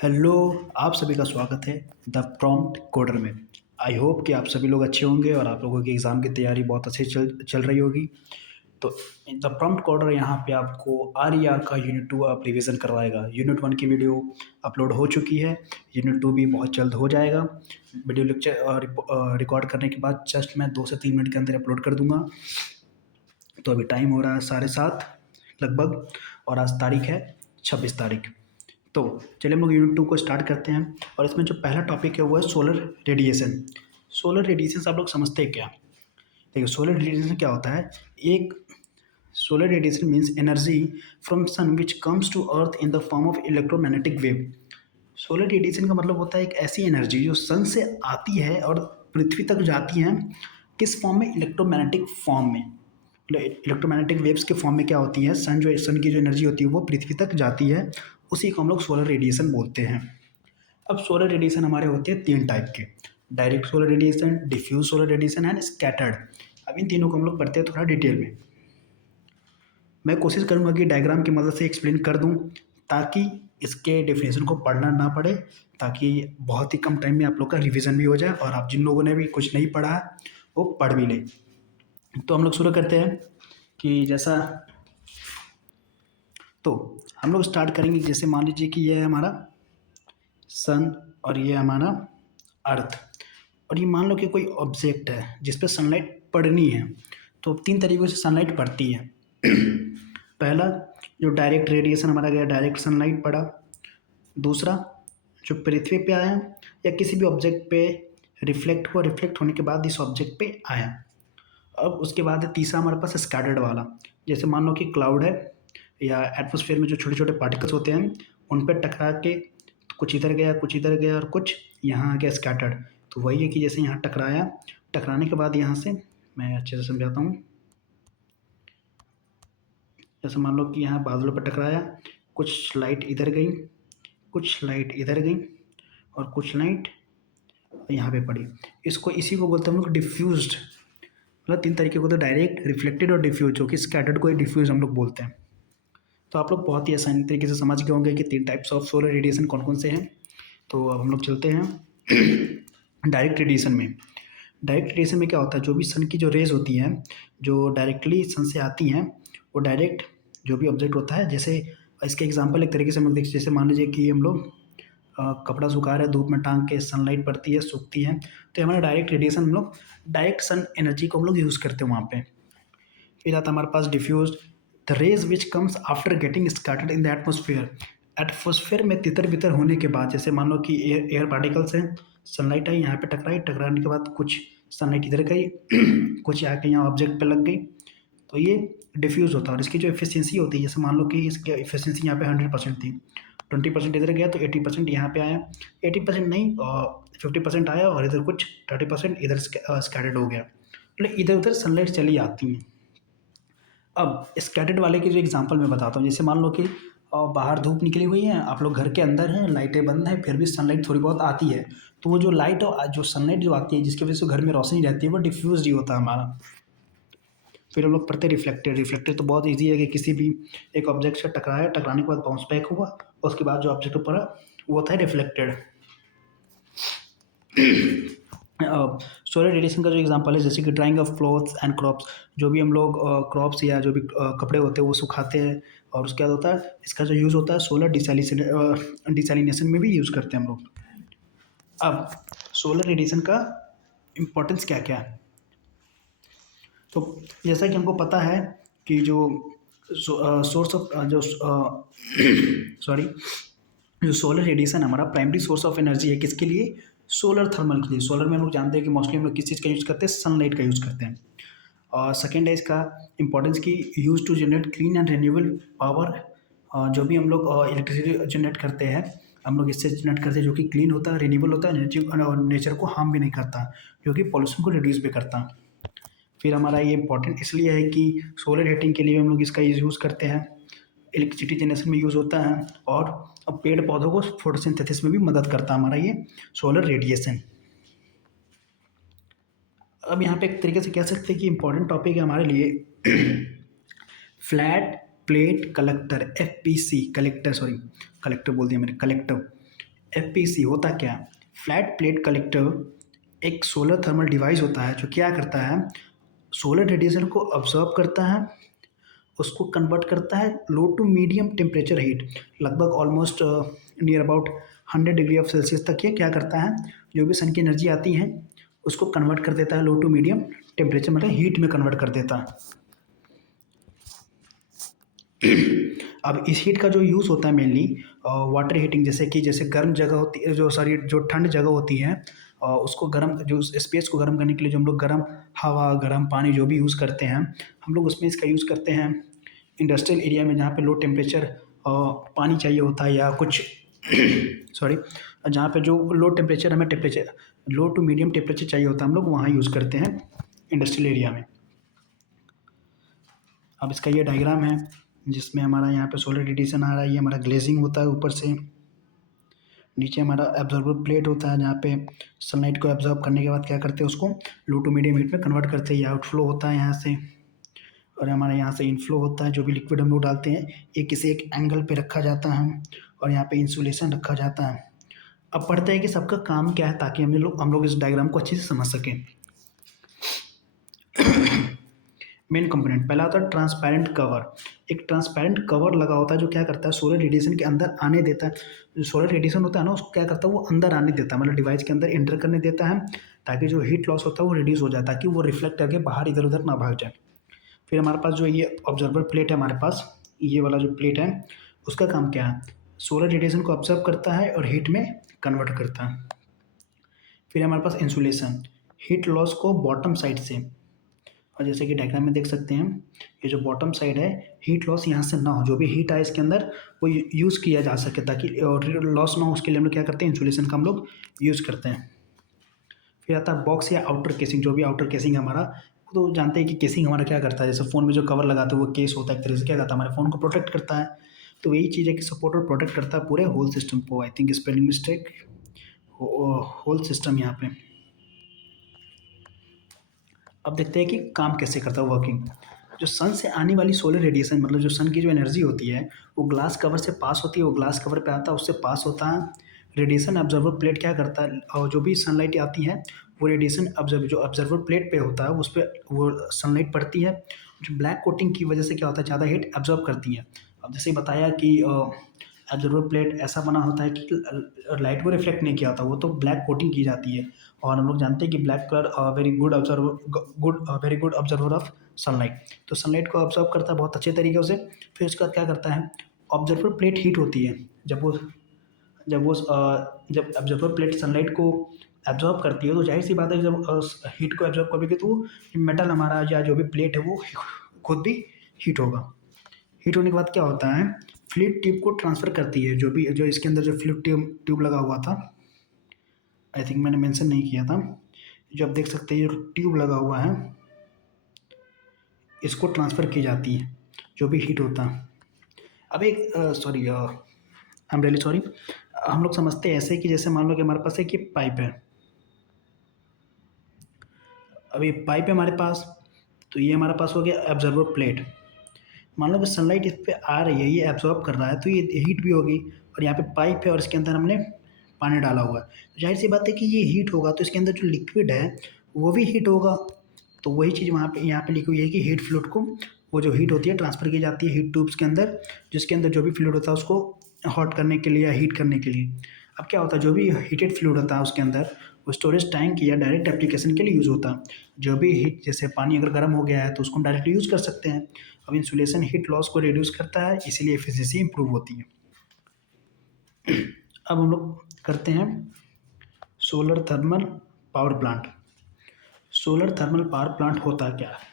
Hello, आप सभी का स्वागत है द प्रॉम्प्ट कोडर में। आई होप कि आप सभी लोग अच्छे होंगे और आप लोगों की एग्ज़ाम की तैयारी बहुत अच्छे चल रही होगी। तो द प्रॉम्प्ट कोडर यहाँ पे आपको आर ई आर का यूनिट 2 आप रिवीजन करवाएगा। यूनिट 1 की वीडियो अपलोड हो चुकी है, यूनिट 2 भी बहुत जल्द हो जाएगा। वीडियो लेक्चर रिकॉर्ड करने के बाद जस्ट मैं 2 से 3 मिनट के अंदर अपलोड कर दूंगा। तो अभी टाइम हो रहा है 7:30 लगभग, और आज तारीख है 26 तारीख। तो चलिए हम लोग यूनिट 2 को स्टार्ट करते हैं। और इसमें जो पहला टॉपिक है वो है सोलर रेडिएशन। सोलर रेडिएशन से आप लोग समझते हैं क्या? देखिए, सोलर रेडिएशन क्या होता है। एक solar radiation means energy from sun which comes to earth in the form of electromagnetic wave. Solar radiation का मतलब होता है एक ऐसी एनर्जी जो सन से आती है और पृथ्वी तक जाती है। किस फॉर्म में? इलेक्ट्रोमैग्नेटिक फॉर्म में। इलेक्ट्रोमैग्नेटिक वेव्स के फॉर्म में क्या होती है, सन की जो एनर्जी होती है वो पृथ्वी तक जाती है, उसी को हम लोग सोलर रेडिएशन बोलते हैं। अब सोलर रेडिएशन हमारे होते हैं 3 टाइप के: direct solar radiation, diffuse solar radiation and scattered. अब इन तीनों को हम लोग पढ़ते हैं थोड़ा डिटेल में। मैं कोशिश करूंगा कि डायग्राम की मदद से एक्सप्लेन कर दूं, ताकि इसके डेफिनेशन को पढ़ना ना पड़े, ताकि बहुत ही कम टाइम में आप लोग का रिवीजन भी हो जाए और आप जिन लोगों ने भी कुछ नहीं पढ़ा है वो पढ़ भी लें। तो हम लोग शुरू करते हैं कि जैसा, तो हम लोग स्टार्ट करेंगे। जैसे मान लीजिए कि यह है हमारा सन और ये हमारा अर्थ, और ये मान लो कि कोई ऑब्जेक्ट है जिस पे सनलाइट पड़नी है। तो 3 तरीक़ों से सनलाइट पड़ती है। पहला, जो डायरेक्ट रेडिएशन हमारा गया, डायरेक्ट सनलाइट पड़ा। दूसरा, जो पृथ्वी पे आया या किसी भी ऑब्जेक्ट पे रिफ्लेक्ट हुआ, रिफ्लेक्ट होने के बाद इस ऑब्जेक्ट पे आया। अब उसके बाद है तीसरा हमारे पास स्कैटर्ड वाला। जैसे मान लो कि क्लाउड है या एटमॉस्फेयर में जो छोटे छोटे पार्टिकल्स होते हैं उन पर टकरा के कुछ इधर गया, कुछ इधर गया और कुछ यहाँ आ गया स्कैटर्ड। तो वही है कि जैसे यहाँ टकराया, टकराने के बाद यहाँ से मैं अच्छे से समझाता हूँ। जैसे मान लो कि यहाँ बादलों पर टकराया, कुछ लाइट इधर गई, कुछ लाइट इधर गई और कुछ लाइट यहाँ पे पड़ी। इसी को बोलते हैं हम लोग डिफ्यूज्ड। मतलब 3 तरीके को, तो डायरेक्ट, रिफ्लेक्टेड और डिफ्यूज, जो कि स्कैटर्ड को डिफ्यूज हम लोग बोलते हैं। तो आप लोग बहुत ही आसानी तरीके से समझ गए होंगे कि 3 टाइप्स ऑफ सोलर रेडिएशन कौन कौन से हैं। तो अब हम लोग चलते हैं डायरेक्ट रेडिएशन में। डायरेक्ट रेडिएशन में क्या होता है, जो भी सन की जो रेज होती हैं, जो डायरेक्टली सन से आती हैं, वो डायरेक्ट जो भी ऑब्जेक्ट होता है, जैसे इसके एग्जांपल एक तरीके से हम लोग देखिए, जैसे मान लीजिए कि हम लोग कपड़ा सुखा रहे हैं, धूप में टांग के, सनलाइट पड़ती है, सूखती है, तो हमारा डायरेक्ट रेडिएशन, हम लोग डायरेक्ट सन एनर्जी को हम लोग यूज़ करते हैं वहाँ पे। फिर आता है हमारे पास diffuse, the rays which comes after getting scattered in the atmosphere. Atmosphere में तितर बितर होने के बाद, जैसे मान लो कि एयर पार्टिकल्स हैं, सनलाइट आई, यहाँ पे टकराई, टकराने के बाद कुछ सनलाइट इधर गई कुछ आके यहाँ ऑब्जेक्ट पे लग गई, तो ये डिफ्यूज़ होता है। और इसकी जो एफिशिएंसी होती है, जैसे मान लो कि इसकी एफिशिएंसी यहाँ पे 100% थी, 20% इधर गया तो 80% यहाँ पे आया, 80% नहीं 50% आया, और इधर कुछ 30% इधर स्कैटर्ड हो गया, मतलब इधर उधर सनलाइट चली आती हैं। अब स्कैटर्ड वाले की जो एग्जांपल मैं बताता हूँ, जैसे मान लो कि बाहर धूप निकली हुई है, आप लोग घर के अंदर हैं, लाइटें बंद हैं, फिर भी सनलाइट थोड़ी बहुत आती है, तो वो जो लाइट और जो सनलाइट जो आती है, जिसकी वजह से घर में रोशनी रहती है, वो डिफ्यूज ही होता है हमारा। फिर हम लोग पढ़ते हैं रिफ्लेक्टेड। रिफ्लेक्टेड तो बहुत ईजी है कि किसी भी एक ऑब्जेक्ट से टकराया, टकराने के बाद बाउंस बैक हुआ, उसके बाद जो ऑब्जेक्ट ऊपर वो होता है रिफ्लेक्टेड। सोलर रेडिएशन का जो एग्जांपल है, जैसे कि drying of clothes and crops, जो भी हम लोग क्रॉप्स या जो भी कपड़े होते हैं वो सुखाते हैं, और उसके बाद होता है इसका जो यूज़ होता है सोलर डिसैलिनेशन में भी यूज़ करते हैं हम लोग। अब सोलर रेडिएशन का इम्पोर्टेंस क्या क्या है, तो जैसा कि हमको पता है कि जो सोर्स ऑफ जो सॉरी जो सोलर रेडिएशन हमारा प्राइमरी सोर्स ऑफ एनर्जी है, किसके लिए? सोलर थर्मल के लिए। सोलर में हम लोग जानते हैं कि मोस्टली हम लोग किस चीज़ का यूज़ करते हैं? सनलाइट का यूज़ करते हैं। और सेकेंड है इसका इंपॉर्टेंस की use to generate clean and renewable power. जो भी हम लोग इलेक्ट्रिसिटी जनरेट करते हैं, हम लोग इससे जनरेट करते हैं, जो कि क्लीन होता है, रिन्यूएबल होता है, एनर्जी नेचर को हार्म भी नहीं करता, जो कि पॉल्यूशन को रिड्यूस भी करता। फिर हमारा ये इंपॉर्टेंट इसलिए है कि सोलर हीटिंग के लिए हम लोग इसका यूज़ करते हैं, इलेक्ट्रिसिटी जनरेशन में यूज़ होता है, और अब पेड़ पौधों को फोटोसिंथेसिस में भी मदद करता है हमारा ये सोलर रेडिएशन। अब यहाँ पे एक तरीके से कह सकते हैं कि इम्पोर्टेंट टॉपिक है हमारे लिए flat plate collector, FPC collector, sorry collector बोल दिया मैंने, कलेक्टर। एफपीसी होता क्या है? फ्लैट प्लेट कलेक्टर एक सोलर थर्मल डिवाइस होता है जो क्या करता है, सोलर रेडिएशन को ऑब्जर्व करता है, उसको कन्वर्ट करता है लो टू मीडियम टेम्परेचर हीट, लगभग ऑलमोस्ट नियर अबाउट 100 डिग्री तक ये क्या करता है, जो भी सन की एनर्जी आती है उसको कन्वर्ट कर देता है लो टू मीडियम टेम्परेचर, मतलब हीट में कन्वर्ट कर देता है। अब इस हीट का जो यूज़ होता है मेनली वाटर हीटिंग, जैसे गर्म जगह होती है, जो ठंड जगह होती है उसको गर्म, जो स्पेस को गर्म करने के लिए जो हम लोग गर्म हवा, गर्म पानी जो भी यूज़ करते हैं, हम लोग उसमें इसका यूज़ करते हैं इंडस्ट्रियल एरिया में, जहाँ पे लो टेम्परेचर पानी चाहिए होता है, या कुछ सॉरी, जहाँ पे जो लो टू मीडियम टेम्परेचर चाहिए होता है, हम लोग वहाँ यूज़ करते हैं इंडस्ट्रियल एरिया में। अब इसका ये डायग्राम है जिसमें हमारा यहाँ पे सोलर रेडिएशन आ रहा है, ये हमारा ग्लेजिंग होता है ऊपर से, नीचे हमारा एब्जॉर्बर प्लेट होता है जहाँ पे सनलाइट को एब्जॉर्ब करने के बाद क्या करते हैं, उसको लो टू मीडियम हीट में कन्वर्ट करते हैं। ये आउटफ्लो होता है यहाँ से, और हमारे यहाँ से इनफ्लो होता है, जो भी लिक्विड हम लोग डालते हैं ये किसी एक एंगल पे रखा जाता है, और यहाँ पे इंसुलेशन रखा जाता है। अब पढ़ते हैं कि सबका काम क्या है, ताकि हम लोग इस डायग्राम को अच्छे से समझ सकें। मेन कंपोनेंट पहला होता है ट्रांसपेरेंट कवर। एक ट्रांसपेरेंट कवर लगा होता है जो क्या करता है, सोलर रेडिएशन के अंदर आने देता है। जो सोलर रेडिएशन होता है ना, उसको क्या करता है, वो अंदर आने देता है, मतलब डिवाइस के अंदर एंटर करने देता है, ताकि जो हीट लॉस होता है वो रिड्यूस हो जाए, ताकि वो रिफ्लेक्ट करके बाहर इधर उधर ना भाग जाए। फिर हमारे पास जो ये ऑब्जर्वर प्लेट है, हमारे पास ये वाला जो प्लेट है, उसका काम क्या है, सोलर रेडिएशन को ऑब्जर्व करता है और हीट में कन्वर्ट करता है। फिर हमारे पास इंसुलेशन, हीट लॉस को बॉटम साइड से, और जैसे कि डायग्राम में देख सकते हैं, ये जो बॉटम साइड है, हीट लॉस यहाँ से ना हो, जो भी हीट आए इसके अंदर वो यूज़ किया जा सके, ताकि लॉस ना हो, उसके लिए हम लोग क्या करते हैं, इंसुलेशन का हम लोग यूज़ करते हैं। फिर आता है बॉक्स या आउटर केसिंग। जो भी आउटर केसिंग है हमारा, वो तो जानते हैं कि केसिंग हमारा क्या करता है, जैसे फ़ोन में जो कवर लगाते हैं वो केस होता है, एक तरह से क्या करता है, हमारे फ़ोन को प्रोटेक्ट करता है। तो यही चीज़ है कि सपोर्ट और प्रोटेक्ट करता है पूरे होल सिस्टम को। I think spelling mistake, whole system यहाँ पे। अब देखते हैं कि काम कैसे करता है वर्किंग। जो सन से आने वाली सोलर रेडिएशन, मतलब जो सन की जो एनर्जी होती है, वो ग्लास कवर से पास होती है, वो ग्लास कवर पे आता है, उससे पास होता है। रेडिएशन ऑब्जर्वर प्लेट क्या करता है, और जो भी सनलाइट आती है वो रेडिएशन जो ऑब्जर्वर प्लेट पे होता है उस पर वो सनलाइट पड़ती है, जो ब्लैक कोटिंग की वजह से क्या होता है, ज़्यादा हीट एब्जॉर्ब करती है। अब जैसे बताया कि ऑब्जर्वर प्लेट ऐसा बना होता है कि लाइट को रिफ्लेक्ट नहीं किया होता, वो तो ब्लैक कोटिंग की जाती है। और हम लोग जानते हैं कि black colour very good observer of sunlight, तो सनलाइट को ऑब्जर्व करता है बहुत अच्छे तरीके से। फिर उसके बाद क्या करता है, ऑब्जर्वर प्लेट हीट होती है, जब ऑब्जर्वर प्लेट सनलाइट को एब्जॉर्ब करती है, तो जाहिर सी बात है जब हीट को एब्जॉर्ब करेगी तो मेटल हमारा या जो भी प्लेट है वो खुद भी हीट होगा। हीट होने के बाद क्या होता है, फ्लूइड ट्यूब को ट्रांसफ़र करती है, जो इसके अंदर जो फ्लूइड ट्यूब लगा हुआ था, आई थिंक मैंने मेंशन नहीं किया था, जो आप देख सकते हैं जो ट्यूब लगा हुआ है, इसको ट्रांसफ़र की जाती है जो भी हीट होता है। अब एक sorry, I am really sorry, हम लोग समझते हैं ऐसे कि जैसे मान लो कि हमारे पास एक ये पाइप है, अब ये पाइप है हमारे पास, तो ये हमारे पास हो गया ऑब्जर्वर प्लेट। मान लो कि सनलाइट इस पे आ रही है, ये एब्जॉर्ब कर रहा है, तो ये हीट भी होगी, और यहाँ पे पाइप है और इसके अंदर हमने पानी डाला हुआ है, तो जाहिर सी बात है कि ये हीट होगा, तो इसके अंदर जो लिक्विड है वो भी हीट होगा। तो वही चीज़ वहाँ पे यहाँ पे लिखी हुई है कि हीट फ्लूइड को, वो जो हीट होती है ट्रांसफ़र की जाती है हीट ट्यूब्स के अंदर, जिसके अंदर जो भी फ्लूइड होता है उसको हॉट करने के लिए या हीट करने के लिए। अब क्या होता है, जो भी हीटेड फ्लूइड होता है उसके अंदर वो स्टोरेज टैंक या डायरेक्ट एप्लीकेशन के लिए यूज़ होता है। जो भी हीट, जैसे पानी अगर गर्म हो गया है तो उसको हम डायरेक्ट यूज़ कर सकते हैं। अब इंसुलेशन हीट लॉस को रिड्यूस करता है, इसीलिए एफिशिएंसी इंप्रूव होती है। अब हम लोग करते हैं solar thermal power plant. Solar thermal power plant होता क्या है?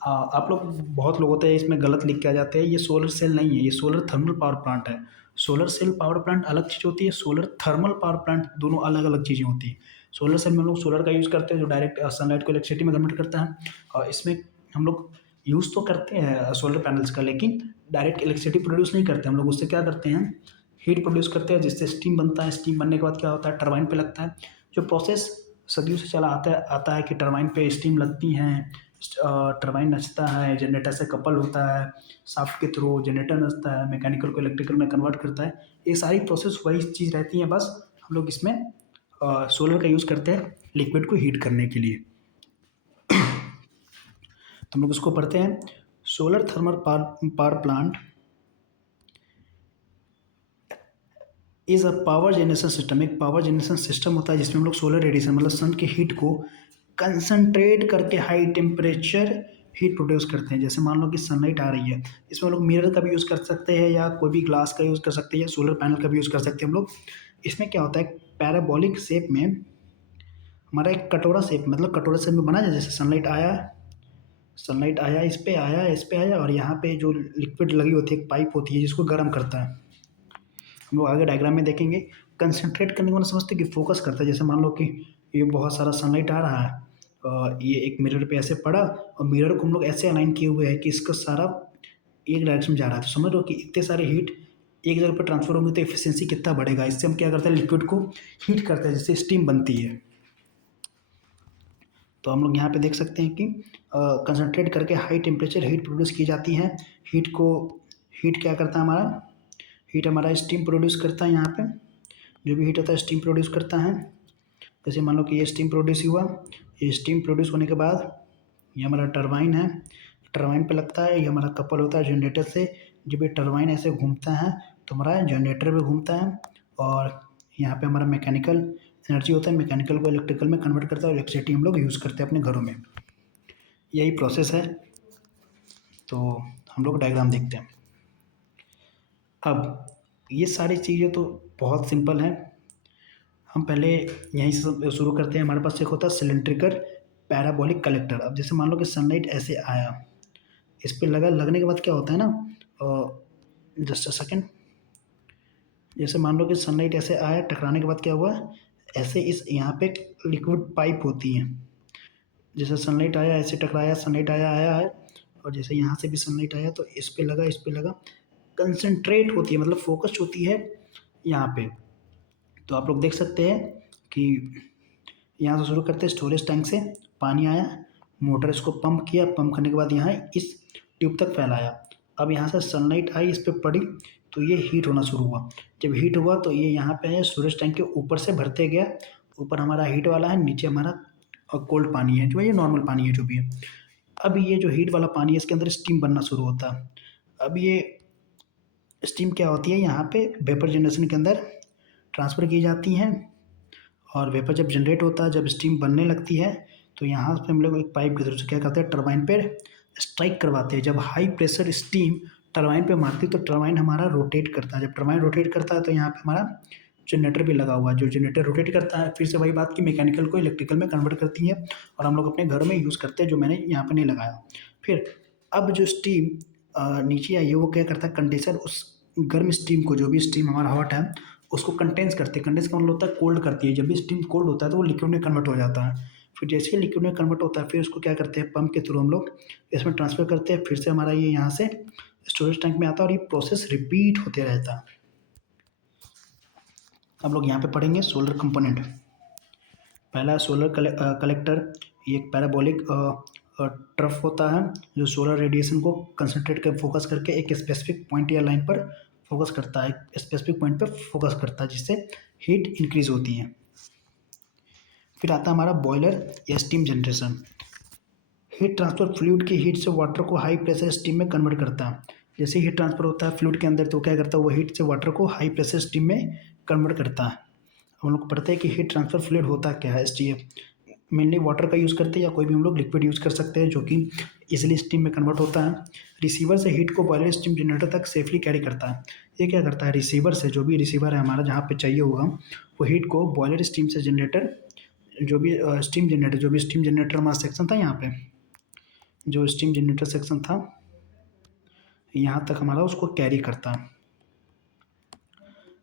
आप लोग, बहुत लोग होते हैं इसमें गलत लिख के आ जाते हैं, ये सोलर सेल नहीं है, ये सोलर थर्मल पावर प्लांट है। सोलर सेल पावर प्लांट अलग चीज़ होती है, सोलर थर्मल पावर प्लांट दोनों अलग अलग चीज़ें होती हैं। सोलर सेल में हम लोग सोलर का यूज़ करते हैं जो डायरेक्ट सनलाइट को इलेक्ट्रिसिटी में कन्वर्ट करता है, और इसमें हम लोग यूज़ तो करते हैं सोलर पैनल्स का, लेकिन डायरेक्ट इलेक्ट्रिसिटी प्रोड्यूस नहीं करते हम लोग, उससे क्या करते हैं, हीट प्रोड्यूस करते हैं, जिससे स्टीम बनता है। स्टीम बनने के बाद क्या होता है, टरबाइन पे लगता है। जो प्रोसेस सदियों से चला आता है कि टरबाइन पे स्टीम लगती हैं, टरबाइन नचता है, जनरेटर से कपल होता है, शाफ्ट के थ्रू जनरेटर नचता है, मैकेनिकल को इलेक्ट्रिकल में कन्वर्ट करता है। ये सारी प्रोसेस वही चीज़ रहती है, बस हम लोग इसमें सोलर का यूज़ करते हैं लिक्विड को हीट करने के लिए। तो हम लोग इसको पढ़ते हैं, solar thermal power plant is a power generation system. एक पावर जनरेशन सिस्टम होता है जिसमें हम लोग सोलर रेडिएशन मतलब सन की हीट को कंसंट्रेट करके हाई टेम्परेचर हीट प्रोड्यूस करते हैं। जैसे मान लो कि सनलाइट आ रही है, इसमें हम लोग मिरर का भी यूज़ कर सकते हैं या कोई भी ग्लास का यूज़ कर सकते हैं या सोलर पैनल का भी यूज़ कर सकते हैं हम लोग। इसमें क्या होता है, पैराबोलिक शेप में हमारा एक कटोरा शेप मतलब कटोरा शेप में बना जाए। जैसे सनलाइट आया, इस पे आया, इस पे आया, और यहाँ पे जो लिक्विड लगी होती है एक पाइप होती है जिसको गर्म करता है। हम लोग आगे डायग्राम में देखेंगे। कंसंट्रेट करने को मतलब समझते हैं कि फोकस करता है। जैसे मान लो कि ये बहुत सारा सनलाइट आ रहा है और ये एक मिरर पे ऐसे पड़ा और मिरर को हम लोग ऐसे अलाइन किए हुए हैं कि इसका सारा एक डायरेक्शन में जा रहा है। तो समझ लो कि इतने सारे हीट एक जगह पर ट्रांसफर होंगे तो एफिशिएंसी कितना बढ़ेगा। इससे हम क्या करते हैं, लिक्विड को हीट करते हैं जिससे स्टीम बनती है। तो हम लोग यहाँ पे देख सकते हैं कि कंसंट्रेट करके हाई टेम्परेचर हीट प्रोड्यूस की जाती है। हीट क्या करता है हमारा, हीट हमारा स्टीम प्रोड्यूस करता है। यहाँ पे जो भी हीट होता है स्टीम प्रोड्यूस करता है। जैसे मान लो कि ये स्टीम प्रोड्यूस हुआ, ये स्टीम प्रोड्यूस होने के बाद ये हमारा टरबाइन है, टरबाइन पे लगता है, ये हमारा कपल होता है जनरेटर से। जब ये टरबाइन ऐसे घूमता है तो हमारा जनरेटर पे घूमता है और यहाँ पे हमारा मैकेनिकल एनर्जी होता है, मैकेनिकल को इलेक्ट्रिकल में कन्वर्ट करता है, इलेक्ट्रिसिटी हम लोग यूज़ करते हैं अपने घरों में। यही प्रोसेस है। तो हम लोग डायग्राम देखते हैं। अब ये सारी चीज़ें तो बहुत सिंपल हैं, हम पहले यहीं से शुरू करते हैं। हमारे पास एक होता है सिलेंड्रिकल पैराबोलिक कलेक्टर। अब जैसे मान लो कि सनलाइट ऐसे आया, इस पे लगा, लगने के बाद क्या होता है ना, जस्ट अ सेकेंड, जैसे मान लो कि सनलाइट ऐसे आया, टकराने के बाद क्या हुआ, ऐसे इस यहाँ पे लिक्विड पाइप होती है। जैसे सनलाइट आया ऐसे टकराया, सनलाइट आया आया है, और जैसे यहाँ से भी सनलाइट आया तो इस पे लगा, इस पे लगा, कंसंट्रेट होती है मतलब फोकस होती है यहाँ पे। तो आप लोग देख सकते हैं कि यहाँ से शुरू करते हैं, स्टोरेज टैंक से पानी आया, मोटर इसको पंप किया, पंप करने के बाद यहाँ इस ट्यूब तक फैलाया। अब यहाँ से सनलाइट आई, इस पर पड़ी तो ये हीट होना शुरू हुआ। जब हीट हुआ तो ये यहाँ पे है, स्टोरेज टैंक के ऊपर से भरते गया। ऊपर हमारा हीट वाला है, नीचे हमारा कोल्ड पानी है, जो है ये नॉर्मल पानी है जो भी है। अब ये जो हीट वाला पानी है इसके अंदर स्टीम बनना शुरू होता है। अब ये स्टीम क्या होती है, यहाँ पे वेपर जनरेशन के अंदर ट्रांसफ़र की जाती हैं, और वेपर जब जनरेट होता है, जब स्टीम बनने लगती है तो यहाँ पे हम लोग एक पाइप के थ्रू से क्या करते हैं, टरबाइन पे स्ट्राइक करवाते हैं। जब हाई प्रेशर स्टीम टरबाइन पे मारती है तो टरबाइन हमारा रोटेट करता है। जब टरबाइन रोटेट करता है तो यहाँ पे हमारा जनरेटर भी लगा हुआ है, जो जनरेटर रोटेट करता है, फिर से वही बात की मैकेनिकल को इलेक्ट्रिकल में कन्वर्ट करती है और हम लोग अपने घर में यूज़ करते हैं, जो मैंने यहाँ पे नहीं लगाया। फिर अब जो स्टीम नीचे आई है वो क्या करता है, कंडेंसर उस गर्म स्टीम को, जो भी स्टीम हमारा हॉट है उसको कंटेंस करते हैं। कंडेंस का मतलब होता है कोल्ड करती है। जब भी स्टीम कोल्ड होता है तो वो लिक्विड में कन्वर्ट हो जाता है। फिर जैसे ही लिक्विड में कन्वर्ट होता है फिर उसको क्या करते हैं, पंप के थ्रू हम लोग इसमें ट्रांसफ़र करते हैं। फिर से हमारा ये यहाँ से स्टोरेज टैंक में आता है और ये प्रोसेस रिपीट होते रहता है। हम लोग यहाँ पे पढ़ेंगे सोलर कंपोनेंट। पहला सोलर कलेक्टर, ये एक पैराबोलिक ट्रफ होता है जो सोलर रेडिएशन को कंसंट्रेट कर फोकस करके एक स्पेसिफिक पॉइंट या लाइन पर फोकस करता है, एक स्पेसिफिक पॉइंट पर फोकस करता है जिससे हीट इंक्रीज होती है। फिर आता है हमारा बॉयलर या steam generation. Heat transfer fluid की हीट से वाटर को हाई प्रेशर स्टीम में कन्वर्ट करता है। जैसे हीट ट्रांसफर होता है फ्लूइड के अंदर तो क्या करता है, वो हीट से वाटर को हाई प्रेशर स्टीम में कन्वर्ट करता है। हम लोग पढ़ते हैं कि हीट ट्रांसफर फ्लूइड होता क्या है, एसटीएफ। मेनली वाटर का यूज़ करते हैं या कोई भी हम लोग लिक्विड यूज़ कर सकते हैं जो कि इजीली स्टीम में कन्वर्ट होता है। रिसीवर से हीट को बॉयलर स्टीम जनरेटर तक सेफली कैरी करता है। ये क्या करता है, रिसीवर से, जो भी रिसीवर है हमारा जहाँ पे चाहिए होगा, वो हीट को बॉयलर स्टीम से जनरेटर, जो भी स्टीम जनरेटर हमारा सेक्शन था, यहाँ पे जो स्टीम जनरेटर सेक्शन था यहाँ तक हमारा उसको कैरी करता है।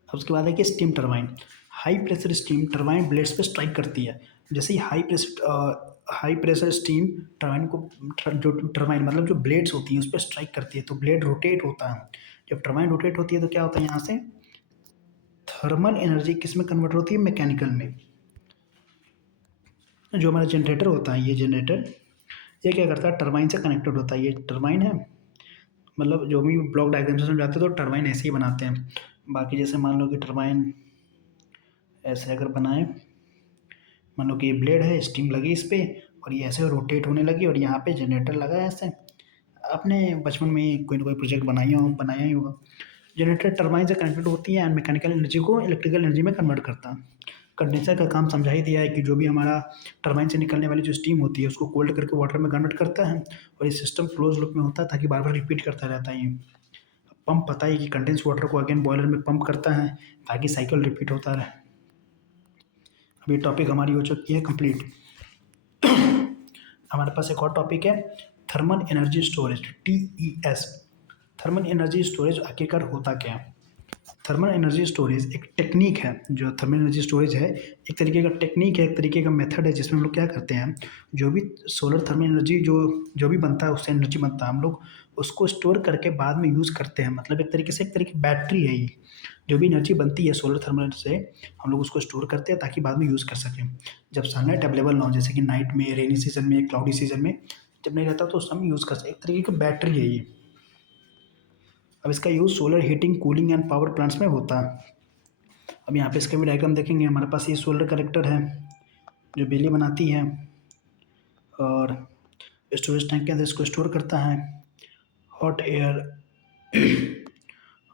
अब उसके बाद है कि steam turbine. High pressure steam turbine blades पे स्ट्राइक करती है। जैसे ही हाई प्रेशर स्टीम टरबाइन को, जो टरबाइन मतलब जो ब्लेड्स होती हैं उस पर स्ट्राइक करती है तो ब्लेड रोटेट होता है। जब टरबाइन रोटेट होती है तो क्या होता है, यहाँ से थर्मल एनर्जी किस में कन्वर्ट होती है, मैकेनिकल में। जो हमारा जनरेटर होता है, ये जनरेटर ये क्या करता है, टरबाइन से कनेक्टेड होता है। ये टरबाइन है, मतलब जो भी ब्लॉक डायग्राम से समझाते हैं तो टरबाइन ऐसे ही बनाते हैं। बाकी जैसे मान लो कि टरबाइन ऐसे अगर बनाए, मान लो कि ये ब्लेड है, स्टीम लगी इस पे और ये ऐसे रोटेट होने लगी और यहाँ पे जनरेटर लगा है ऐसे। आपने बचपन में ही कोई ना कोई प्रोजेक्ट बनाया ही होगा। जनरेटर टरबाइन से कनेक्टेड होती है एंड मैकेनिकल एनर्जी को इलेक्ट्रिकल एनर्जी में कन्वर्ट करता है। कंडेंसर का काम समझा ही दिया है कि जो भी हमारा टरबाइन से निकलने वाली जो स्टीम होती है उसको कोल्ड करके वाटर में कन्वर्ट करता है और ये सिस्टम क्लोज लूप में होता है ताकि बार बार रिपीट करता रहता है। ये पंप पता है कि कंडेंस वाटर को अगेन बॉयलर में पंप करता है ताकि साइकिल रिपीट होता रहे। अब ये टॉपिक हमारी हो चुकी है कंप्लीट। हमारे पास एक और टॉपिक है thermal energy storage, TES। Thermal energy storage आखिरकार होता क्या है? थर्मल एनर्जी स्टोरेज एक टेक्निक है। जो थर्मल एनर्जी स्टोरेज है एक तरीके का टेक्निक है, एक तरीके का मेथड है जिसमें हम लोग क्या करते हैं, जो भी सोलर थर्मल एनर्जी जो जो भी बनता है उससे एनर्जी बनता है, हम लोग उसको स्टोर करके बाद में यूज़ करते हैं। मतलब एक तरीके से एक तरीके की बैटरी है ये। जो भी एनर्जी बनती है सोलर थर्मल से हम लोग उसको स्टोर करते हैं ताकि बाद में यूज़ कर सकें। जब सनलाइट अवेलेबल ना हो, जैसे कि नाइट में, रेनी सीजन में, क्लाउडी सीजन में जब नहीं रहता तो उस समय यूज़ कर सकते। एक तरीके की बैटरी है ये। अब इसका use solar heating, cooling and power plants में होता है। अब यहाँ पे इसका भी डायग्राम देखेंगे। हमारे पास ये सोलर कलेक्टर है जो बिजली बनाती है और स्टोरेज टैंक के अंदर इसको स्टोर करता है। Hot air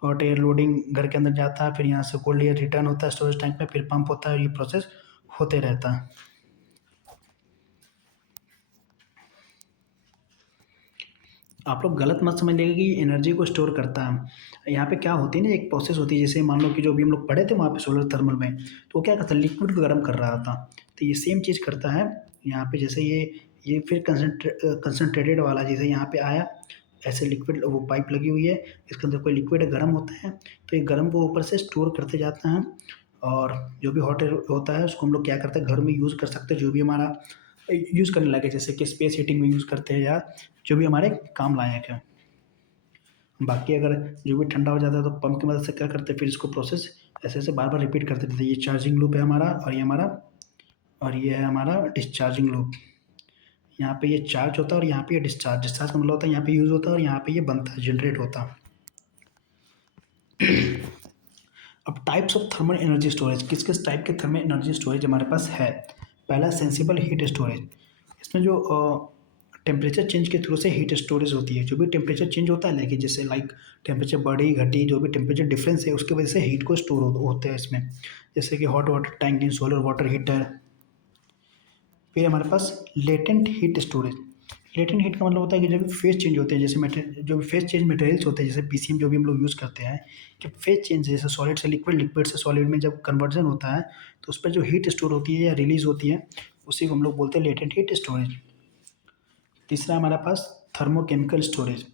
hot air loading घर के अंदर जाता है, फिर यहाँ से कोल्ड एयर रिटर्न होता है स्टोरेज टैंक में, फिर पंप होता है, ये प्रोसेस होते रहता है। आप लोग गलत मत समझ लीजिए कि एनर्जी को स्टोर करता है। यहाँ पे क्या होती है ना, एक प्रोसेस होती है। जैसे मान लो कि जो भी हम लोग पढ़े थे वहाँ पे सोलर थर्मल में, तो वो क्या करता है, लिक्विड को गर्म कर रहा था। तो ये सेम चीज़ करता है यहाँ पे। जैसे ये फिर कंसनट्रेटेड वाला जैसे यहाँ पे आया, ऐसे लिक्विड वो पाइप लगी हुई है, इसके अंदर कोई लिक्विड गर्म होता है, तो ये गर्म को ऊपर से स्टोर करते जाता है। और जो भी हॉट एयर होता है उसको हम लोग क्या करते हैं, घर में यूज़ कर सकते हैं, जो भी हमारा यूज़ करने लगे, जैसे कि स्पेस हीटिंग में यूज़ करते हैं या जो भी हमारे काम लायक है। बाकी अगर जो भी ठंडा हो जाता है तो पंप की मदद से क्या करते हैं, फिर इसको प्रोसेस ऐसे ऐसे बार बार रिपीट करते रहते हैं। ये चार्जिंग लूप है हमारा और ये है हमारा डिस्चार्जिंग लूप। यहाँ पे ये चार्ज होता है और यहाँ पे ये डिस्चार्ज। डिस्चार्ज का मतलब होता है यहाँ पे यूज़ होता है और यहाँ पे ये बनता है, जनरेट होता है। अब types of thermal energy storage, किस किस टाइप के थर्मल एनर्जी स्टोरेज हमारे पास है। पहला सेंसिबल हीट स्टोरेज। इसमें जो टेम्परेचर चेंज के थ्रू से हीट स्टोरेज होती है। जो भी टेम्परेचर चेंज होता है, लेकिन जैसे लाइक टेम्परेचर बढ़ी घटी, जो भी टेम्परेचर डिफरेंस है उसकी वजह से हीट को स्टोर होते हैं इसमें। जैसे कि hot water tank in solar water heater. फिर हमारे पास latent heat storage. Latent heat का मतलब होता है कि जब फेज चेंज होते हैं, जैसे जो भी फेज चेंज मटेरियल्स होते हैं, जैसे PCM जो भी हम लोग यूज़ करते हैं, कि फेज चेंज जैसे सॉलिड से लिक्विड, लिक्विड से सॉलिड में जब कन्वर्जन होता है तो उस पर जो हीट स्टोर होती है या रिलीज होती है उसी को हम लोग बोलते हैं लेटेंट हीट स्टोरेज। तीसरा हमारे पास थर्मोकेमिकल स्टोरेज।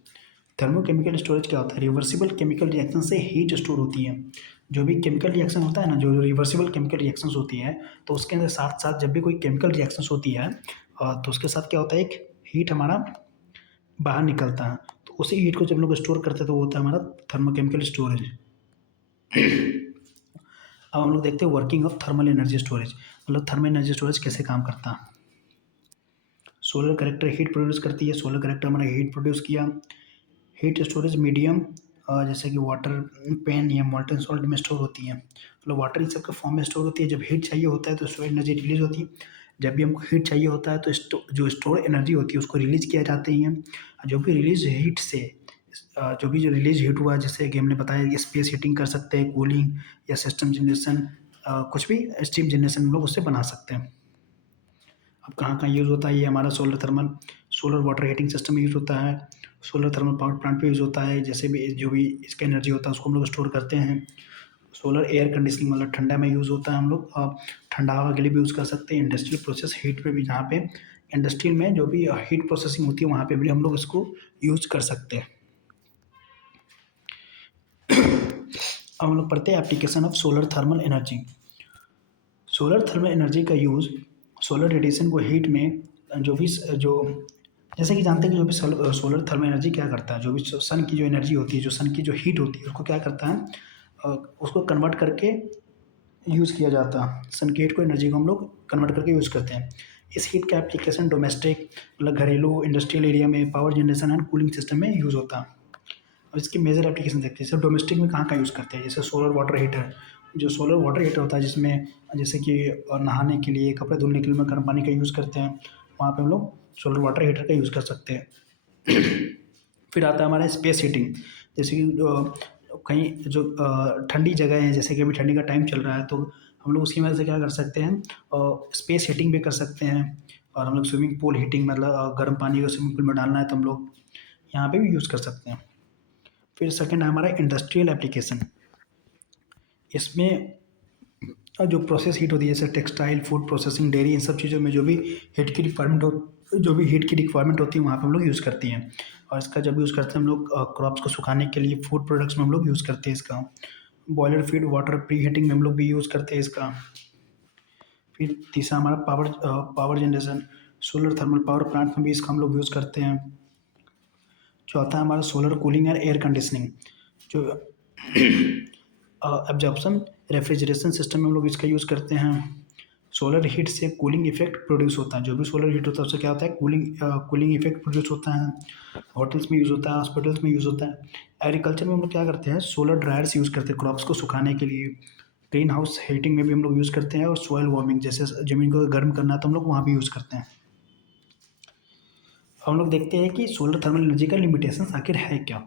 थर्मोकेमिकल स्टोरेज क्या होता है, रिवर्सिबल केमिकल रिएक्शन से हीट स्टोर होती है। जो भी केमिकल रिएक्शन होता है ना, जो रिवर्सिबल केमिकल रिएक्शंस होती है, तो उसके अंदर साथ साथ जब भी कोई केमिकल रिएक्शंस होती है तो उसके साथ क्या होता है, एक हीट हमारा बाहर निकलता है। तो उसी हीट को जब लोग स्टोर करते हैं तो वो होता है हमारा थर्मोकेमिकल स्टोरेज। अब हम लोग देखते हैं working of thermal energy storage, मतलब थर्मल एनर्जी स्टोरेज कैसे काम करता है। सोलर कलेक्टर हीट प्रोड्यूस करती है। सोलर कलेक्टर हमारा हीट प्रोड्यूस किया। हीट स्टोरेज मीडियम जैसे कि वाटर, पेन या मोल्टन सॉल्ट में स्टोर होती है, मतलब वाटर इस सब के फॉर्म में स्टोर होती है। जब हीट चाहिए होता है तो स्टोर एनर्जी रिलीज होती है। जब भी हमको हीट चाहिए होता है तो जो स्टोर एनर्जी होती है उसको रिलीज किया जाती है। जो भी रिलीज हीट से जो रिलीज हीट हुआ, जैसे कि हमने बताया कि स्पेस हीटिंग कर सकते हैं, कूलिंग या सिस्टम जनरेशन, कुछ भी स्टीम जनरेशन हम लोग उससे बना सकते हैं। अब कहाँ कहाँ यूज़ होता है, ये हमारा सोलर वाटर हीटिंग सिस्टम में यूज़ होता है। सोलर थर्मल पावर प्लांट पे यूज़ होता है। जैसे भी जो भी इसका एनर्जी होता है उसको हम लोग स्टोर करते हैं। सोलर एयर कंडीशनिंग मतलब ठंडा में यूज़ होता है। हम लोग ठंडा हवा के लिए भी यूज़ कर सकते हैं। इंडस्ट्रियल प्रोसेस हीट पे भी, जहाँ पे इंडस्ट्रियल में जो भी हीट प्रोसेसिंग होती है वहाँ पे भी हम लोग इसको यूज़ कर सकते हैं। अब हम लोग पढ़ते हैं application of solar thermal energy. Solar thermal energy का यूज़ सोलर रेडिएशन को हीट में जो जैसे कि जानते हैं कि जो भी सोलर थर्मल एनर्जी क्या करता है, जो भी सन की जो एनर्जी होती है, जो सन की जो हीट होती है उसको क्या करता है, उसको कन्वर्ट करके यूज़ किया जाता है। सन की हीट को, एनर्जी को हम लोग कन्वर्ट करके यूज़ करते हैं। इस हीट का एप्लीकेशन डोमेस्टिक मतलब घरेलू इंडस्ट्रियल एरिया में power generation and cooling system में यूज़ होता है। और इसकी मेजर एप्लीकेशन देखते हैं, जैसे डोमेस्टिक में कहाँ यूज़ करते हैं, जैसे सोलर वाटर हीटर। जो सोलर वाटर हीटर होता है जिसमें जैसे कि नहाने के लिए, कपड़े धुलने के लिए हम गर्म पानी का यूज़ करते हैं, वहाँ पे हम लोग सोलर वाटर हीटर का यूज़ कर सकते हैं। फिर आता है हमारा स्पेस हीटिंग। जैसे कि कहीं जो ठंडी जगह है, जैसे कि अभी ठंडी का टाइम चल रहा है, तो हम लोग उसकी वजह से क्या कर सकते हैं, स्पेस हीटिंग भी कर सकते हैं। और हम लोग स्विमिंग पूल हीटिंग मतलब गर्म पानी को स्विमिंग पूल में डालना है तो हम लोग यहाँ पे भी यूज़ कर सकते हैं। फिर सेकंड है हमारा इंडस्ट्रियल एप्लीकेशन। इसमें जो प्रोसेस हीट होती है, जैसे टेक्सटाइल, फूड प्रोसेसिंग, डेयरी, इन सब चीज़ों में जो भी हीट की रिक्वायरमेंट होती है वहाँ पे हम लोग यूज़ करती हैं। और इसका जब यूज़ करते हैं हम लोग क्रॉप्स को सुखाने के लिए, फूड प्रोडक्ट्स में हम लोग यूज़ करते हैं इसका। Boiler feed water pre heating में हम लोग भी यूज़ करते हैं इसका। फिर तीसरा हमारा power generation, solar thermal power plant में भी इसका हम लोग यूज़ करते हैं। चौथा है हमारा solar cooling and air conditioning. जो एब्जॉर्प्शन रेफ्रिजरेशन सिस्टम में हम लोग इसका यूज़ करते हैं। सोलर हीट से कूलिंग इफेक्ट प्रोड्यूस होता है, जो भी सोलर हीट होता है उससे क्या होता है, कूलिंग इफेक्ट प्रोड्यूस होता है। होटल्स में यूज़ होता है, हॉस्पिटल्स में यूज़ होता है। एग्रीकल्चर में हम लोग क्या करते हैं, सोलर ड्रायर्स यूज़ करते हैं क्रॉप्स को सुखाने के लिए। ग्रीन हाउस हीटिंग में भी हम लोग यूज़ करते हैं। और सॉइल वार्मिंग, जैसे ज़मीन को गर्म करना है तो हम लोग वहाँ भी यूज़ करते हैं। हम लोग देखते हैं कि सोलर थर्मल एनर्जी का लिमिटेशंस आखिर है क्या।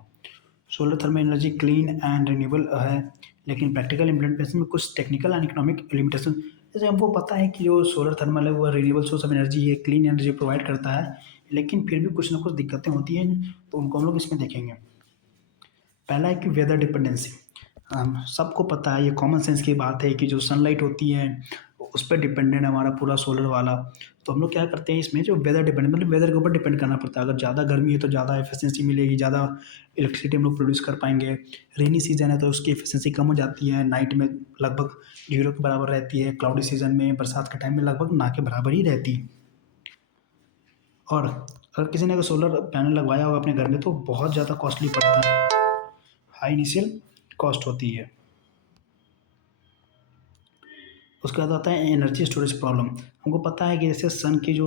Solar thermal energy clean and renewable है, लेकिन प्रैक्टिकल इम्प्लीमेंटेशन में कुछ टेक्निकल एंड इकोनॉमिक लिमिटेशन। जैसे हमको पता है कि जो सोलर थर्मल है वो रिन्यूएबल सोर्स ऑफ एनर्जी है, क्लीन एनर्जी प्रोवाइड करता है, लेकिन फिर भी कुछ ना कुछ दिक्कतें होती हैं, तो उनको हम लोग इसमें देखेंगे। पहला है कि वेदर डिपेंडेंसी। सबको पता है, ये कॉमन सेंस की बात है कि जो सनलाइट होती है उस पर डिपेंडेंट है हमारा पूरा सोलर वाला। तो हम लोग क्या करते हैं इसमें, जो वेदर डिपेंडेंट मतलब वेदर के ऊपर डिपेंड करना पड़ता है। अगर ज़्यादा गर्मी है तो ज़्यादा एफिशिएंसी मिलेगी, ज़्यादा इलेक्ट्रिसिटी हम लोग प्रोड्यूस कर पाएंगे। रेनी सीजन है तो उसकी एफिशिएंसी कम हो जाती है, नाइट में लगभग 0 के बराबर रहती है। क्लाउडी सीजन में, बरसात के टाइम में लगभग ना के बराबर ही रहती है। और अगर किसी ने अगर सोलर पैनल लगवाया हो अपने घर में तो बहुत ज़्यादा कॉस्टली पड़ता है, हाई इनिशियल कॉस्ट होती है। उसके बाद आता है एनर्जी स्टोरेज प्रॉब्लम। हमको पता है कि जैसे सन की जो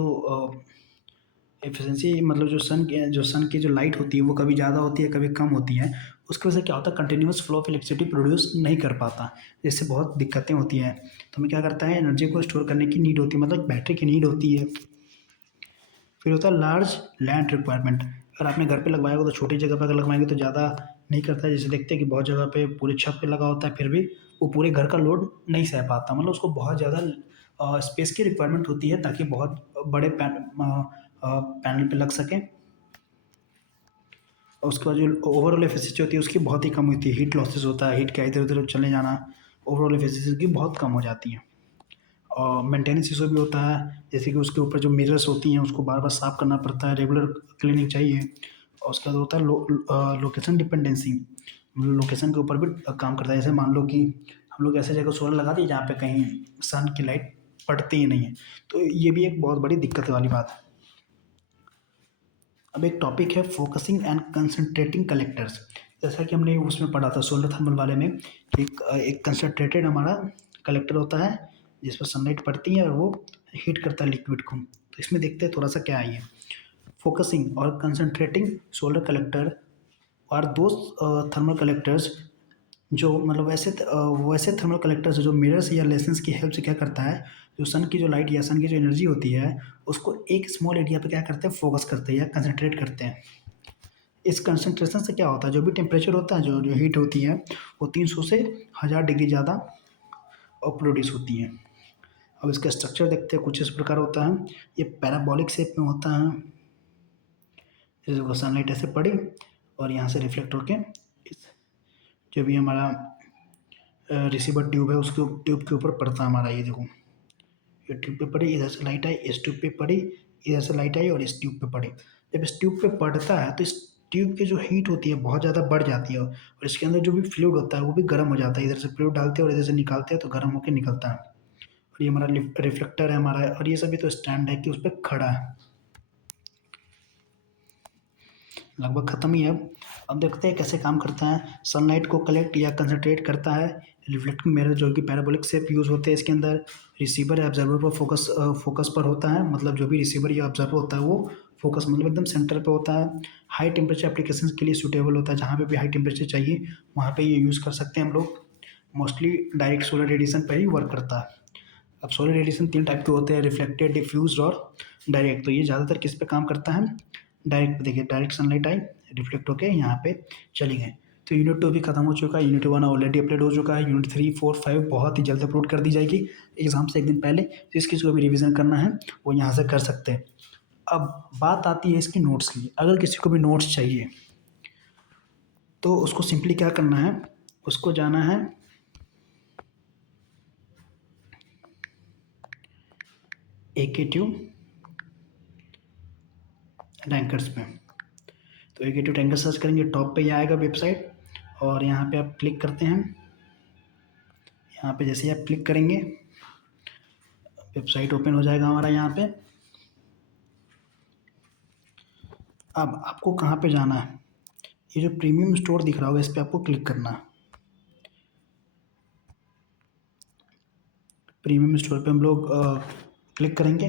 एफिशिएंसी मतलब जो सन की जो लाइट होती है वो कभी ज़्यादा होती है, कभी कम होती है। उसकी वजह से क्या होता है, continuous flow of electricity produce नहीं कर पाता, जिससे बहुत दिक्कतें होती हैं। तो हमें क्या करता है, एनर्जी को स्टोर करने की नीड होती है, मतलब बैटरी की नीड होती है। फिर होता है लार्ज लैंड रिक्वायरमेंट। अगर आपने घर पे लगवाया होगा तो छोटी जगह पर अगर लगवाएंगे तो ज़्यादा नहीं करता है। जैसे देखते हैं कि बहुत जगह पे पूरे छत पे लगा होता है, फिर भी वो पूरे घर का लोड नहीं सह पाता, मतलब उसको बहुत ज़्यादा स्पेस की रिक्वायरमेंट होती है ताकि बहुत बड़े पैनल पे लग सकें। और उसके बाद जो ओवरऑल एफिशिएंसी होती है उसकी बहुत ही कम होती है, हीट लॉसेस होता है, हीट का इधर उधर चले जाना, ओवरऑल एफिशिएंसी की बहुत कम हो जाती है। और मेंटेनेंस इशू भी होता है, जैसे कि उसके ऊपर जो मिरर्स होती हैं उसको बार बार साफ़ करना पड़ता है, रेगुलर क्लीनिंग चाहिए। और उसके बाद होता है लोकेशन डिपेंडेंसी, मतलब लोकेशन के ऊपर भी काम करता है। जैसे मान लो कि हम लोग ऐसे जगह सोलर लगा दिए जहाँ पे कहीं सन की लाइट पड़ती ही नहीं है, तो ये भी एक बहुत बड़ी दिक्कत वाली बात है। अब एक टॉपिक है फोकसिंग एंड कंसंट्रेटिंग कलेक्टर्स। जैसा कि हमने उसमें पढ़ा था सोलर थर्मल वाले में, कि एक कंसंट्रेटेड हमारा कलेक्टर होता है जिस पर सनलाइट पड़ती है और वो हीट करता है लिक्विड को। तो इसमें देखते हैं थोड़ा सा क्या है ये। फोकसिंग और कंसंट्रेटिंग सोलर कलेक्टर और दो थर्मल कलेक्टर्स, जो मतलब वैसे थर्मल कलेक्टर्स जो मिरर्स या लेंसेज की हेल्प से क्या करता है, जो सन की जो लाइट या सन की जो एनर्जी होती है उसको एक स्मॉल एरिया पे क्या करते हैं, फोकस करते हैं या कंसंट्रेट करते हैं। इस कंसंट्रेशन से क्या होता है, जो भी टेम्परेचर होता है, जो जो हीट होती है वो 300 से 1000 डिग्री ज़्यादा और प्रोड्यूस होती है। अब इसका स्ट्रक्चर देखते हैं, कुछ इस प्रकार होता है। ये पैराबोलिक शेप में होता है, जैसे सनलाइट ऐसे पड़ी और यहाँ से रिफ्लेक्ट होके इस जो भी हमारा रिसीवर ट्यूब है उसके ट्यूब के ऊपर पड़ता है हमारा। ये देखो, ये ट्यूब पे पड़ी, इधर से लाइट आई, इस ट्यूब पे पड़ी, इधर से लाइट आई और इस ट्यूब पे पड़ी। जब इस ट्यूब पे पड़ता है तो इस ट्यूब की जो हीट होती है बहुत ज़्यादा बढ़ जाती है, और इसके अंदर जो भी फ्लूइड होता है वो भी गर्म हो जाता है। इधर से फ्लूइड डालते हैं और इधर से निकालते हैं तो गर्म होकर निकलता है। और ये हमारा रिफ्लेक्टर है हमारा, और ये सभी तो स्टैंड है कि उस पर खड़ा है। लगभग ख़त्म ही है अब देखते हैं कैसे काम करता है। सनलाइट को कलेक्ट या कंसंट्रेट करता है, रिफ्लेक्टिंग मिरर जो कि पैराबोलिक शेप यूज़ होते हैं इसके अंदर। रिसीवर ऑब्जर्वर पर फोकस पर होता है, मतलब जो भी रिसीवर या ऑब्जर्वर होता है वो फोकस मतलब एकदम सेंटर पे होता है। हाई टेम्परेचर एप्लीकेशंस के लिए सूटेबल होता है, जहाँ पे भी हाई टेम्परेचर चाहिए वहाँ पे ये यूज़ कर सकते हैं हम लोग। मोस्टली डायरेक्ट सोलर रेडिएशन पर ही वर्क करता है। अब सोलर रेडिएशन 3 टाइप के होते हैं, रिफ्लेक्टेड, डिफ्यूज़्ड और डायरेक्ट। तो ये ज़्यादातर किस पे काम करता है? डायरेक्ट पे। देखिए डायरेक्ट सनलाइट आई, रिफ्लेक्ट होके यहाँ पे चली गई। तो यूनिट 2 भी खत्म हो चुका है, यूनिट 1 ऑलरेडी अपलोड हो चुका है, यूनिट 3, 4, 5 बहुत ही जल्द अपलोड कर दी जाएगी एग्ज़ाम से एक दिन पहले। जिस किसी को भी रिवीजन करना है वो यहाँ से कर सकते हैं। अब बात आती है इसकी नोट्स की। अगर किसी को भी नोट्स चाहिए तो उसको सिंपली क्या करना है, उसको जाना है AKTube रैंकर्स पे। तो AKTube रैंकर सर्च करेंगे, टॉप पे ही आएगा वेबसाइट, और यहाँ पे आप क्लिक करते हैं। यहाँ पे जैसे ही आप क्लिक करेंगे वेबसाइट ओपन हो जाएगा हमारा यहाँ पे। अब आपको कहाँ पे जाना है, ये जो प्रीमियम स्टोर दिख रहा होगा इस पर आपको क्लिक करना है। प्रीमियम स्टोर पे हम लोग क्लिक करेंगे।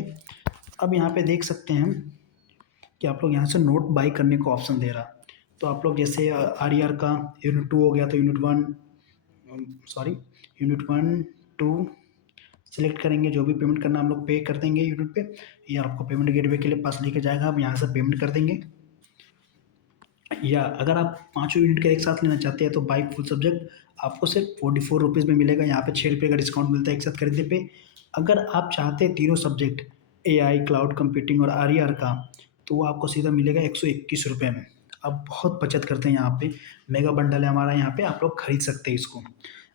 अब यहाँ पे देख सकते हैं कि आप लोग यहाँ से नोट बाई करने को ऑप्शन दे रहा। तो आप लोग जैसे RER का यूनिट 2 हो गया तो यूनिट 1 2 सेलेक्ट करेंगे, जो भी पेमेंट करना हम लोग पे कर देंगे यूनिट पे। ये आपको पेमेंट गेटवे के लिए पास लेके जाएगा, आप यहाँ से पेमेंट कर देंगे। या अगर आप पाँचों यूनिट का एक साथ लेना चाहते हैं तो बाई फुल सब्जेक्ट आपको सिर्फ 44 रुपीज़ में मिलेगा। यहाँ पे 6 रुपये का डिस्काउंट मिलता है एक साथ खरीदने पे। अगर आप चाहते हैं तीनों सब्जेक्ट AI, क्लाउड कंप्यूटिंग और RER का, तो वो आपको सीधा मिलेगा 121 रुपये में। आप बहुत बचत करते हैं यहाँ पे। मेगा बंडल है हमारा यहाँ पे, आप लोग खरीद सकते हैं इसको।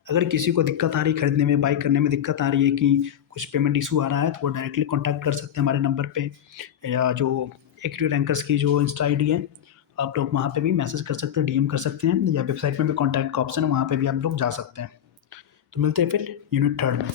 अगर किसी को दिक्कत आ रही है खरीदने में, बाई करने में दिक्कत आ रही है कि कुछ पेमेंट इशू आ रहा है, तो वो डायरेक्टली कॉन्टैक्ट कर सकते हैं हमारे नंबर पे, या जो AKTube रैंकर्स की जो इंस्टा ID है आप लोग वहाँ पे भी मैसेज कर सकते हैं, DM कर सकते हैं, या वेबसाइट में भी कॉन्टैक्ट का ऑप्शन है, वहाँ पे भी आप लोग जा सकते हैं। तो मिलते हैं फिर यूनिट 3 में।